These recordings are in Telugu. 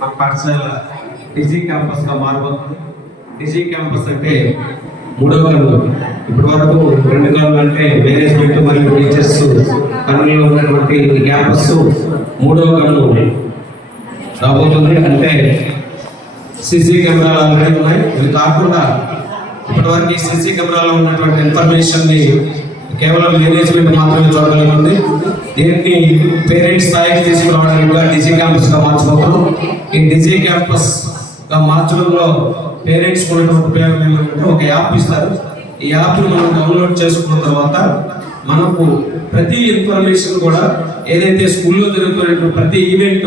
మన పాఠశాల డిజీ క్యాంపస్గా మారబోతుంది. డిజీ క్యాంపస్ అంటే మూడవ కన్ను. ఇప్పటి వరకు రెండు కన్నులు అంటే మేనేజ్మెంట్ మరియు టీచర్స్ కన్నులో ఉన్నటువంటి ఈ క్యాంపస్ మూడవ కన్ను రాబోతుంది. అంటే సీసీ కెమెరాలు ఆల్రెడీ ఉన్నాయి. ఇవి కాకుండా ఇప్పటివరకు ఈ సీసీ కెమెరాలో ఉన్నటువంటి ఇన్ఫర్మేషన్ని కేవలం మేనేజ్మెంట్ మాత్రమే చూడగలుగుతుంది. దీన్ని పేరెంట్స్ స్థాయికి తీసుకురావడానికి డిజీ క్యాంపస్గా మార్చబోతున్నాం. ఈ డిజీ క్యాంపస్గా మార్చడంలో పేరెంట్స్ ఉన్నటువంటి ఉపయోగం ఏమంటే ఒక యాప్ ఇస్తారు. ఈ యాప్ని మనం డౌన్లోడ్ చేసుకున్న తర్వాత మనకు ప్రతి ఇన్ఫర్మేషన్ కూడా ఏదైతే స్కూల్లో జరుగుతున్నటువంటి ప్రతి ఈవెంట్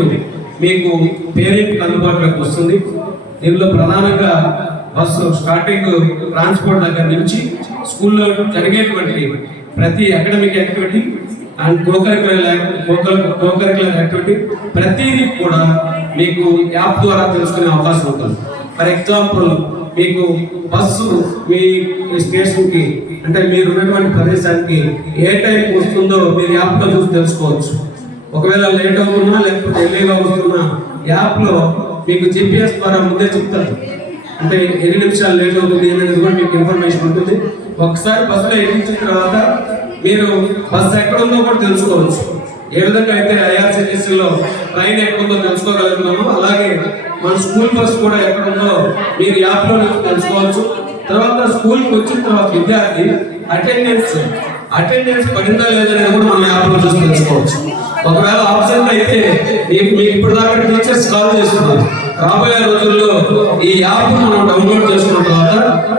మీకు పేరెంట్కి అందుబాటులోకి వస్తుంది. దీనిలో ప్రధానంగా బస్సు స్టార్టింగ్ ట్రాన్స్పోర్ట్ దగ్గర నుంచి స్కూల్లో జరిగేటువంటి ప్రతి academic activity and co-curricular activity ప్రతిదీ కూడా మీకు యాప్ ద్వారా తెలుసుకునే అవకాశం ఉంటుంది. ఫర్ ఎగ్జాంపుల్, మీకు బస్సు మీ స్టేషన్కి అంటే మీరు ఉన్నటువంటి ప్రదేశానికి ఏ టైం వస్తుందో మీరు యాప్లో చూసి తెలుసుకోవచ్చు. ఒకవేళ లేట్ అవుతున్నా లేకపోతే ఎర్లీగా వస్తున్నా యాప్లో మీకు జిపిఎస్ ద్వారా ముందే చెప్తారు. అంటే ఎన్ని నిమిషాలు లేట్ అవుతుంది అనేది కూడా మీకు ఇన్ఫర్మేషన్ ఉంటుంది. ఒకసారి బస్సులో ఎక్కించిన తర్వాత మీరు బస్సు ఎక్కడుందో కూడా తెలుసుకోవచ్చు. ఏ విధంగా అయితే ఐఆర్సిటిసిలో ట్రైన్ ఎక్కడుందో తెలుసుకోగలుగుతున్నామో అలాగే మన స్కూల్ బస్సు కూడా ఎక్కడుందో మీరు యాప్లో తెలుసుకోవచ్చు. తర్వాత స్కూల్కి వచ్చిన తర్వాత విద్యార్థి అటెండెన్స్ పడిందా లేదనేది కూడా మనం యాప్లో చూసి తెలుసుకోవచ్చు. ఒకవేళ ఆబ్సెంట్ అయితే మీకు ఇప్పుడు దాకా టీచర్స్ కాల్ చేస్తున్నారు. రాబోయే రోజుల్లో ఈ యాప్ మనం డౌన్లోడ్ చేసుకున్న తర్వాత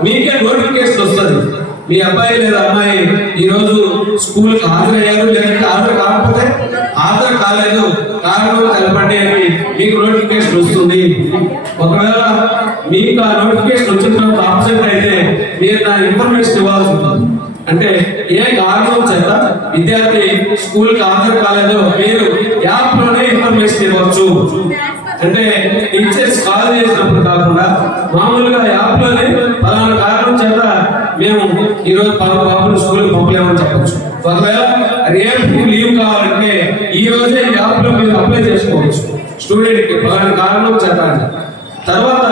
మీకే నోటిఫికేషన్ వస్తుంది. మీ అబ్బాయి లేదా అమ్మాయి ఈరోజు స్కూల్కి హాజరయ్యారు, లేదంటే హాజరు కాలేదు, కారణం తెలపండి అని మీకు నోటిఫికేషన్ వస్తుంది. ఒకవేళ మీకు ఆ నోటిఫికేషన్ వచ్చిన తర్వాత ఆబ్సెంట్ అయితే మీరు దాని ఇన్ఫర్మేషన్ ఇవ్వాల్సి ఉంటుంది. అంటే ఏ కారణం చేత విద్యార్థి స్కూల్కి హాజరు కాలేదో మీరు యాప్లోనే ఇన్ఫర్మేషన్ ఇవ్వచ్చు. అంటే టీచర్స్ కాల్ చేసినప్పుడు కాకుండా మామూలుగా యాప్లోనే పలానా కారణం చేత మేము ఈరోజు బాబుని స్కూల్కి పంపలేమని చెప్పచ్చు. ఒకవేళ రేపు లీవ్ కావాలంటే ఈ రోజే యాప్లో మీరు అప్లై చేసుకోవచ్చు స్టూడెంట్కి పలానా కారణం చేత. తర్వాత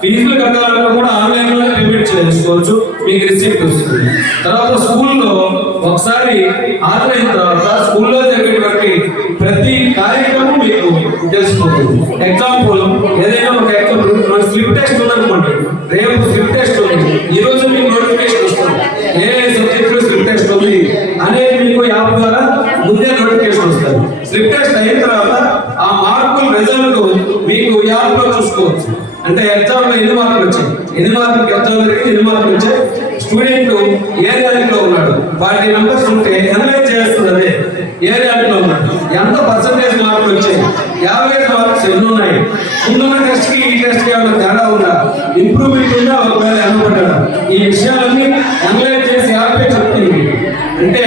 ఫీజులు కట్టాలన్నా కూడా ఆన్లైన్లో పేమెంట్ చేసుకోవచ్చు, మీకు రిసిప్ట్ వస్తుంది. తర్వాత స్కూల్లో ఒకసారి హాజరైన తర్వాత స్కూల్లో జరిగేటువంటి ప్రతి కార్యక్రమం మీకు తెలిసిపోతుంది. ఎగ్జాంపుల్, ఏదైనా ఒక ఎగ్జాంపుల్ మన స్లిప్ టెస్ట్ ఉందనుకోండి, రేపు స్లిప్ టెస్ట్ ఉంది, ఈ రోజు మీకు నోటిఫికేషన్ వస్తుంది. ఏ సబ్జెక్టులో స్లిప్ టెస్ట్ ఉంది అనేది మీకు యాప్ ద్వారా ముందే నోటిఫికేషన్ వస్తుంది. స్లిప్ టెస్ట్ అయిన తర్వాత ఆ మార్కుల రిజల్ట్ మీకు యాప్లో చూసుకోవచ్చు. అంటే ఎగ్జామ్లో ఎన్ని మార్కులు వచ్చాయి, ఎన్ని మార్కులకి ఎగ్జామ్ జరిగింది, ఎన్ని మార్కులు వచ్చాయి, స్టూడెంట్ ఏ ర్యాంక్లో ఉన్నాడు, వాటి నంబర్స్ ఉంటే ఎనలైజ్ చేస్తుంది. అదే ఏ ర్యాంక్లో ఉన్నాడు, ఎంత పర్సంటేజ్ మార్కులు వచ్చాయి, యావరేజ్ మార్క్స్ ఎన్ని ఉన్నాయి, ముందున్న టెస్ట్కి ఈ టెస్ట్కి ఏమైనా తేడా ఉందా, ఇంప్రూవ్మెంట్ ఉందా, ఒకవేళ ఎనబడ్డా, ఈ విషయాలన్నీ ఎనలైజ్ చేసి యాపే చెప్తుంది. అంటే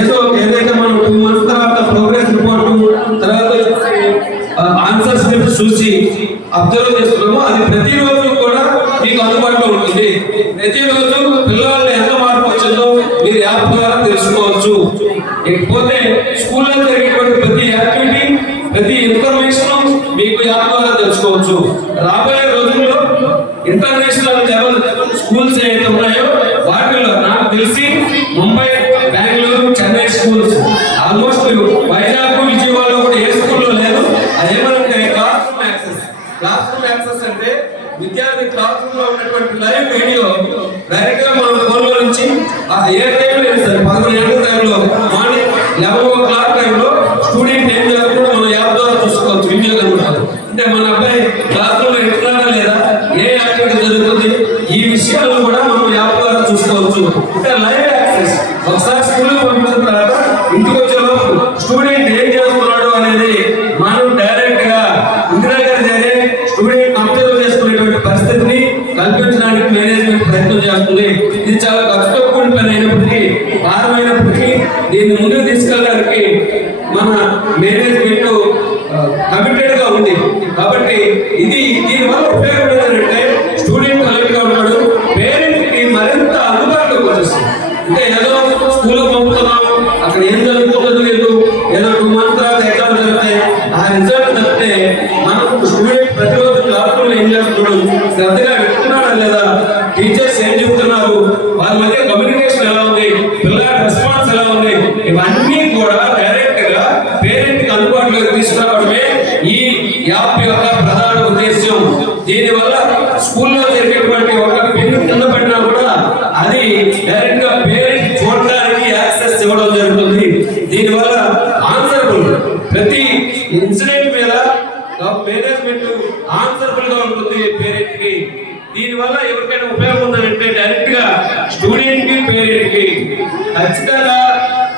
ఏదైతే మనం 2 months తర్వాత ప్రోగ్రెస్ రిపోర్ట్ తర్వాత ఆన్సర్ స్క్రిప్ట్ చూసి అబ్జర్వ్ చేస్తున్నామో అది ప్రతిరోజు కూడా మీకు అందుబాటులో ఉంటుంది. ప్రతిరోజు పిల్లలు ఎంత మార్పు వచ్చిందో మీరు యాప్ ద్వారా తెలుసుకోవచ్చు. ఇకపోతే స్కూల్లో జరిగేటువంటి ప్రతి యాక్టివిటీ ప్రతి ఇన్ఫర్మేషన్ మీకు యాప్ ద్వారా తెలుసుకోవచ్చు. రాబోయే రోజుల్లో ఇంటర్నేషనల్ లెవెల్ స్కూల్స్ ఏవైతే ఉన్నాయో వాటిలో నాకు తెలిసి ముంబై, బెంగళూరు, చెన్నై స్కూల్స్, ఆల్మోస్ట్ వైజాగ్, విజయవాడలో కూడా ఏ స్కూల్లో లేదు. అదేమంటే క్లాస్ రూమ్ యాక్సెస్ అంటే విద్యార్థి క్లాస్ రూమ్ లో ఉన్నటువంటి లైవ్ వీడియో డైరెక్ట్ గా మన ఫోన్ లో నుంచి ఏ టైంలో లేదు సార్, 11 గంటల టైంలో, మార్నింగ్ 11 o'clock టైంలో స్టూడెంట్ ఏం చేస్తున్నాడో మనం యాప్ ద్వారా చూసుకోవచ్చు. వీడియో కనుకుంటారు అంటే మన అబ్బాయి క్లాస్ రూమ్ లో ఎట్లా లేదా, ఏ యాక్టివిటీ జరుగుతుంది, ఈ విషయాలు కూడా మనం యాప్ ద్వారా చూసుకోవచ్చు. అంటే లైవ్ యాక్సెస్. ఒకసారి స్కూల్ పంపించిన తర్వాత ఇంటికి వచ్చే లోపు స్టూడెంట్ ఏం చేస్తున్నాడు అనేది మనం డైరెక్ట్ గా ఇంటి దగ్గర జరిగే స్టూడెంట్ అబ్జర్వ్ చేసుకునేటువంటి పరిస్థితిని కల్పించడానికి మేనేజ్మెంట్ ప్రయత్నం చేస్తుంది. ఇది చాలా ఖర్చుతో కూడిన పని అయినప్పటికీ, భారమైనప్పటికీ దీన్ని ముందుకు తీసుకెళ్ళడానికి మన మేనేజ్మెంట్ కమిటెడ్ గా ఉంది. కాబట్టి దీనివల్ల ఉపయోగం ఏంటంటే స్టూడెంట్ కలెక్ట్ గా ఉంటాడు, పేరెంట్ కి మరింత అందుబాటులోకి వచ్చేస్తుంది. అంటే ఏదో స్కూల్లో పంపుతున్నాం, అక్కడ ఏం జరుగుతుందో లేదు, ఏదో 2 months తర్వాత ఎగ్జామ్ జరిగితే ఆ రిజల్ట్ తప్పితే మనకు స్టూడెంట్ శ్రద్ధగా వింటున్నారా లేదా, టీచర్స్ ఏం చెబుతున్నారు, వాళ్ళ మధ్య కమ్యూనికేషన్ ఎలా ఉంది, పిల్లల రెస్పాన్స్ ఎలా ఉంది, ఇవన్నీ కూడా డైరెక్ట్ గా పేరెంట్ కి అందుబాటులోకి తీసుకురావడమే ఈ యాప్ యొక్క ప్రధాన ఉద్దేశం. దీనివల్ల స్కూల్లో జరిగేటువంటి ఒక పెన్ను కింద పడినా కూడా అది డైరెక్ట్ గా పేరెంట్ చూడడానికి యాక్సెస్ ఇవ్వడం జరుగుతుంది. దీనివల్ల ఆన్సరబుల్ ప్రతి ఇన్సిడెంట్ మీద మేనేజ్మెంట్ ఆన్సరబుల్ గా ఉంటుంది పేరెంట్ కి. దీనివల్ల ఎవరికైనా ఉపయోగం ఉందంటే డైరెక్ట్ గా స్టూడెంట్ కి పేరెంట్ కి ఖచ్చితంగా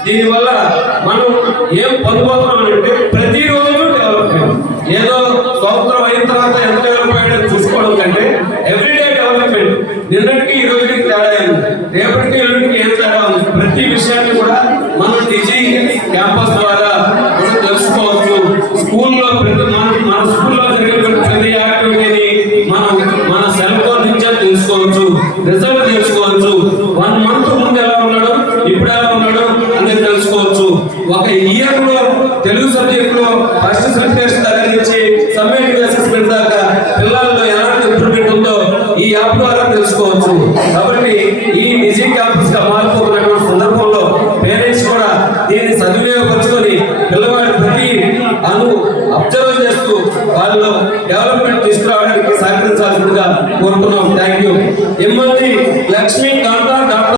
దీనివల్ల మనం ఏం పొందబోతున్నాం అంటే ప్రతిరోజు డెవలప్మెంట్. ఏదో సంవత్సరం అయిన తర్వాత ఎంత డెవలప్ అయ్యాడో చూసుకోవడం కంటే ఎవ్రీడే డెవలప్మెంట్. నిన్నటికి ఈ రోజుకి తేడా ఉంది, రేపటికి ఎల్లుండికి ఏం తేడా ఉంది, ప్రతి విషయాన్ని కూడా మనం డిజి క్యాంపస్ ద్వారా మనం తెలుసుకోవచ్చు. స్కూల్లో ప్రతి మన స్కూల్లో జరిగినటువంటి ప్రతి యాక్టివిటీని మనం మన సెల్ ఫోన్ నుంచే తెలుసుకోవచ్చు, రిజల్ట్ తెలుసుకోవచ్చు. 1 month ముందు ఎలా ఉన్నాడు, ఇప్పుడు ఎలా ఉన్నాడు అనేది తెలుసుకోవచ్చు. ఒక ఇయర్ లో తెలుగు సబ్జెక్ట్ లో ఫస్ట్ సెమిస్టర్ దగ్గర నుంచి సమ్మేటివ్ అసెస్మెంట్ దాకా పిల్లల్లో ఎలాంటి ఇంప్రూవ్మెంట్ ఉందో ఈ యాప్ ద్వారా తెలుసుకోవచ్చు. కాబట్టి ఈ నిజీ క్యాంపస్ గా మారిపోతున్నటువంటి సందర్భంలో పేరెంట్స్ కూడా దీన్ని సద్వినియోగపరుచుకొని పిల్లవాడి ప్రతి అబ్జర్వ్ చేస్తూ వాళ్ళు డెవలప్మెంట్ తీసుకురావడానికి సహకరించాల్సిందిగా కోరుతున్నాం. Thank you. MLA Lakshmi Kanta doctor